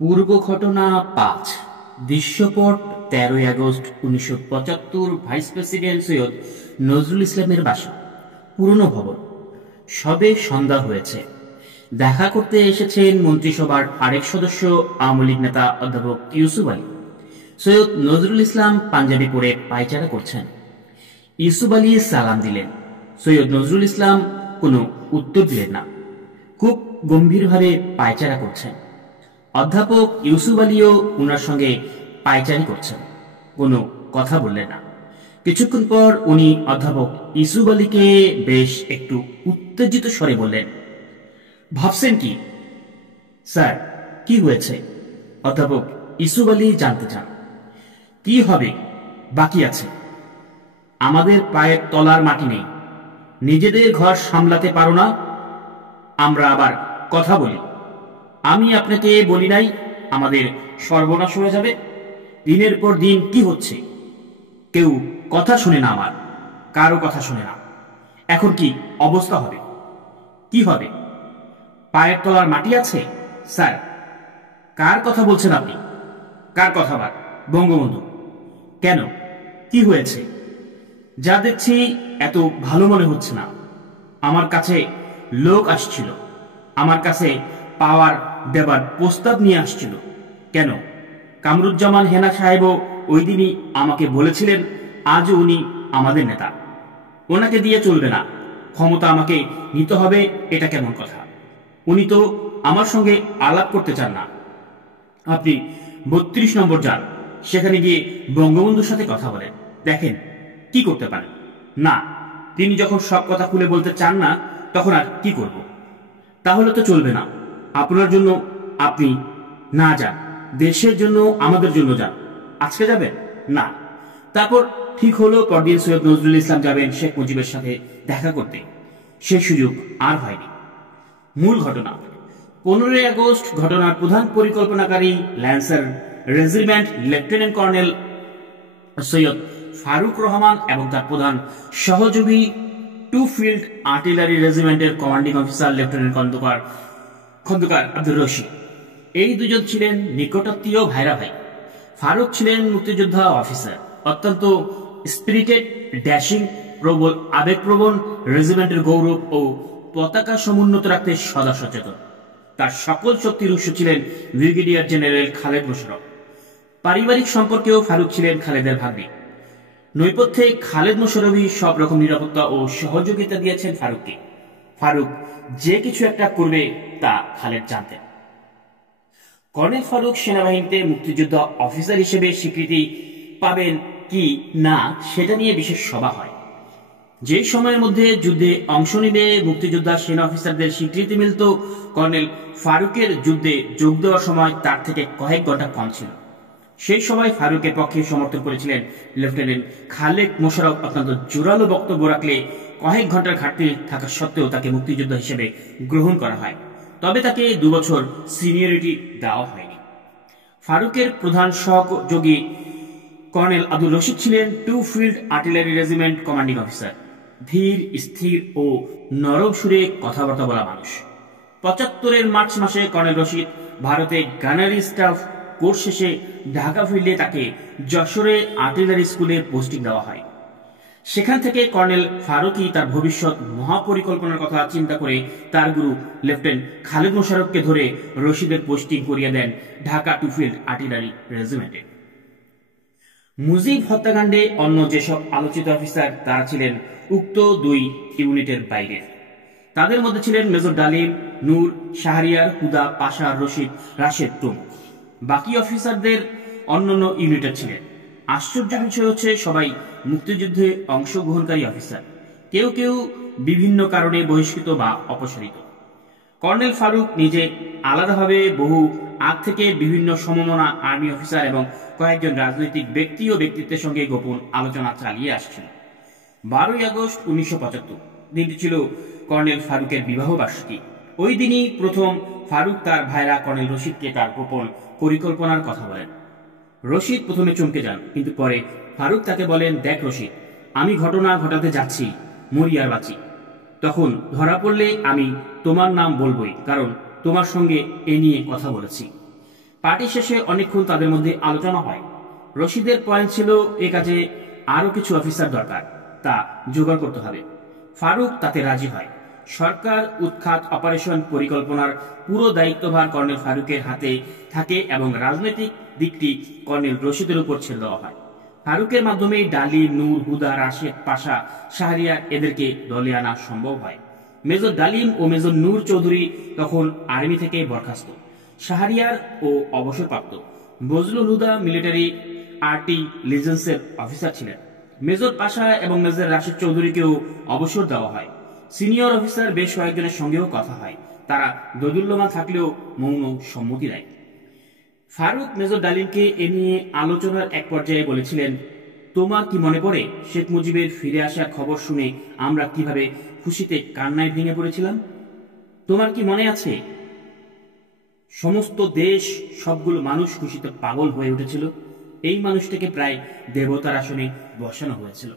পূর্ব ঘটনা ৫। দৃশ্যপট ১৩ই আগস্ট ১৯৭৫। ভাইস প্রেসিডেন্ট সৈয়দ নজরুল ইসলামের বাসা, পুরনো ভবন। সবে সন্ধ্যা হয়েছে। দেখা করতে এসেছেন মন্ত্রিসভার আরেক সদস্য, আওয়ামী লীগ নেতা অধ্যাপক ইউসুফ আলী। সৈয়দ নজরুল ইসলাম পাঞ্জাবি পরে পায়চারা করছেন। ইউসুফ আলী সালাম দিলেন। সৈয়দ নজরুল ইসলাম কোনো উত্তর দিলেন না, খুব গম্ভীরভাবে পায়চারা করছেন। অধ্যাপক ইউসুফ আলীও উনার সঙ্গে পায়চারি করছেন, কোনো কথা বললেন না। কিছুক্ষণ পর উনি অধ্যাপক ইউসুফ আলীকে বেশ একটু উত্তেজিত স্বরে বললেন, ভাবছেন কি স্যার, কি হয়েছে? অধ্যাপক ইউসুফ আলী জানতে চান। কি হবে, বাকি আছে। আমাদের পায়ের তলার মাটি নেই, নিজেদের ঘর সামলাতে পারো না, আমরা আবার কথা বলি। আমি আপনাকে বলি নাই আমাদের সর্বনাশ হয়ে যাবে? দিনের পর দিন কি হচ্ছে, কেউ কথা শুনে না, আমার কারো কথা শুনে না। এখন কি অবস্থা হবে? কি হবে? পায়ের তলার মাটি আছে স্যার। কার কথা বলছেন আপনি? কার কথা? আবার বঙ্গবন্ধু। কেন, কি হয়েছে? যা দেখছি এত ভালো মনে হচ্ছে না। আমার কাছে লোক আসছিল, আমার কাছে পাওয়ার দেবার প্রস্তাব নিয়ে আসছিল। কেন? কামরুজ্জামান হেনা সাহেবও ওই দিনই আমাকে বলেছিলেন, আজও উনি আমাদের নেতা, ওনাকে দিয়ে চলবে না, ক্ষমতা আমাকে নিতে হবে। এটা কেমন কথা? উনি তো আমার সঙ্গে আলাপ করতে চান না। আপনি ৩২ নম্বর যান, সেখানে গিয়ে বঙ্গবন্ধুর সাথে কথা বলেন, দেখেন কি করতে পারেন। না, তিনি যখন সব কথা খুলে বলতে চান না, তখন আর কি করব? তাহলে তো চলবে না। আপনার জন্য আপনি না যান, দেশের জন্য আমাদের জন্য যান। আজকে যাবেন না? তারপর ঠিক হলো পরদিন সৈয়দ নজরুল ইসলাম যাবেন শেখ মুজিবের সাথে দেখা করতে। সে সুযোগ আর হয়নি। মূল ঘটনা ১৫ই আগস্ট। ঘটনার প্রধান পরিকল্পনাকারী ল্যান্সার রেজিমেন্ট লেফটেন্যান্ট কর্নেল সৈয়দ ফারুক রহমান এবং তার প্রধান সহযোগী টু ফিল্ড আর্টিলারি রেজিমেন্টের কমান্ডিং অফিসার লেফটেন্যান্ট খন্দকার আব্দুর রশিদ। এই দুজন ছিলেন নিকটাত্মীয় ভাইরা ভাই। ফারুক ছিলেন মুক্তিযোদ্ধা অফিসার, অত্যন্ত স্পিরিটেড, ড্যাশিং, প্রবল আবেগপ্রবণ, রেজিমেন্টের গৌরব ও পতাকা সমুন্নত রাখতে সদা সচেতন। তার সকল শক্তির উৎস ছিলেন ব্রিগেডিয়ার জেনারেল খালেদ মোশাররফ। পারিবারিক সম্পর্কেও ফারুক ছিলেন খালেদের ভাগ্নে। নৈপথ্যে খালেদ মোশাররফই সব রকম নিরাপত্তা ও সহযোগিতা দিয়েছেন ফারুককে। ফারুক যে কিছু একটা করবে তা খালেদ জানতেন। কর্নেল ফারুক সেনাবাহিনীতে মুক্তিযোদ্ধা অফিসার হিসেবে স্বীকৃতি পাবেন কি না, সেটা নিয়ে বিশেষ সভা হয়। যে সময়ের মধ্যে যুদ্ধে অংশ নিলে মুক্তিযোদ্ধা সেনা অফিসারদের স্বীকৃতি মিলত, কর্নেল ফারুকের যুদ্ধে যোগ দেওয়ার সময় তার থেকে কয়েক ঘন্টা কম ছিল। সেই সময় ফারুকের পক্ষে সমর্থন করেছিলেন লেফটেন্যান্ট খালেদ মোশাররফ। অত্যন্ত জোরালো বক্তব্য রাখলে কয়েক ঘন্টার ঘাটতি থাকা সত্ত্বেও তাকে মুক্তিযোদ্ধা হিসেবে গ্রহণ করা হয়, তবে তাকে ২ বছর সিনিয়রিটি দেওয়া হয়নি। ফারুকের প্রধান সহযোগী কর্নেল আব্দুর রশিদ ছিলেন two field artillery regiment commanding officer. ধীর, স্থির ও নরম সুরে কথাবার্তা বলা মানুষ। ৭৫-এর মার্চ মাসে কর্নেল রশিদ ভারতে গানারি স্টাফ কোর্স শেষে ঢাকা ফিরলে তাকে যশোরে আর্টিলারি স্কুলে পোস্টিং দেওয়া হয়। সেখান থেকে কর্নেল ফারুকই তার ভবিষ্যৎ মহাপরিকল্পনার কথা চিন্তা করে তার গুরু লেফটেন্যান্ট খালেদ মোশাররফকে ধরে রশিদের পোস্টিং করিয়ে দেন ঢাকা টু ফিল্ড আর্টিলারি রেজিমেন্টে। মুজিব হত্যাকাণ্ডে অন্য যেসব আলোচিত অফিসার, তারা ছিলেন উক্ত ২ ইউনিটের বাইরের। তাদের মধ্যে ছিলেন মেজর ডালিম, নূর, শাহরিয়ার, হুদা, পাশা, রশিদ, রাশেদ প্রমুখ। বাকি অফিসারদের অন্যান্য ইউনিটের ছিলেন। আশ্চর্যের বিষয় হচ্ছে, সবাই মুক্তিযুদ্ধে অংশগ্রহণকারী অফিসার, কেউ কেউ বিভিন্ন কারণে বহিষ্কৃত বা অপসারিত। কর্নেল ফারুক নিজে আলাদাভাবে বহু আগ থেকে বিভিন্ন সমমনা আর্মি অফিসার এবং কয়েকজন রাজনৈতিক ব্যক্তি ও ব্যক্তিত্বের সঙ্গে গোপন আলোচনা চালিয়ে আসছিল। ১২ই আগস্ট ১৯৭৫ দিনটি ছিল কর্নেল ফারুকের বিবাহ বার্ষিকী। ওই দিনই প্রথম ফারুক তার ভাইরা কর্নেল রশিদকে তার গোপন পরিকল্পনার কথা বলেন। রশিদ প্রথমে চমকে যান, কিন্তু পরে ফারুক তাকে বলেন, দেখ রশিদ, আমি ঘটনা ঘটাতে যাচ্ছি, মরি আর বাঁচি। তখন ধরা পড়লে আমি তোমার নাম বলবই, কারণ তোমার সঙ্গে এ নিয়ে কথা বলেছি। পার্টি শেষে অনেকক্ষণ তাদের মধ্যে আলোচনা হয়। রশিদের পয়েন্ট ছিল এ কাজে আরো কিছু অফিসার দরকার, তা জোগাড় করতে হবে। ফারুক তাতে রাজি হয়। সরকার উৎখাত অপারেশন পরিকল্পনার পুরো দায়িত্বভার কর্নেল ফারুকের হাতে থাকে এবং রাজনৈতিক দিকটি কর্নেল রশিদের উপর ছেড়ে দেওয়া হয়। ফারুকের মাধ্যমেই ডালি, নূর, হুদা, রাশেদ, পাশা, শাহরিয়ার এদেরকে দলে আনা সম্ভব হয়। মেজর ডালিম ও মেজর নূর চৌধুরী তখন আর্মি থেকে বরখাস্ত, শাহরিয়ার ও অবসরপ্রাপ্ত। বজলুল হুদা মিলিটারি আর্টি লিজেন্সের অফিসার ছিলেন। মেজর পাশা এবং মেজর রাশেদ চৌধুরীকেও অবসর দেওয়া হয়। সিনিয়র অফিসার বেশ কয়েকজনের সঙ্গেও কথা হয়, তারা দোদুল্যমান থাকলেও মৌন সম্মতি দেয়। ফারুক মেজর ডালিমকে এ নিয়ে আলোচনার এক পর্যায়ে বলেছিলেন, তোমার কি মনে পড়ে শেখ মুজিবের ফিরে আসার খবর শুনে আমরা কিভাবে খুশিতে কান্নায় ভেঙে পড়েছিলাম? তোমার কি মনে আছে? সমস্ত দেশ, সবগুলো মানুষ খুশিতে পাগল হয়ে উঠেছিল। এই মানুষটাকে প্রায় দেবতার আসনে বসানো হয়েছিল।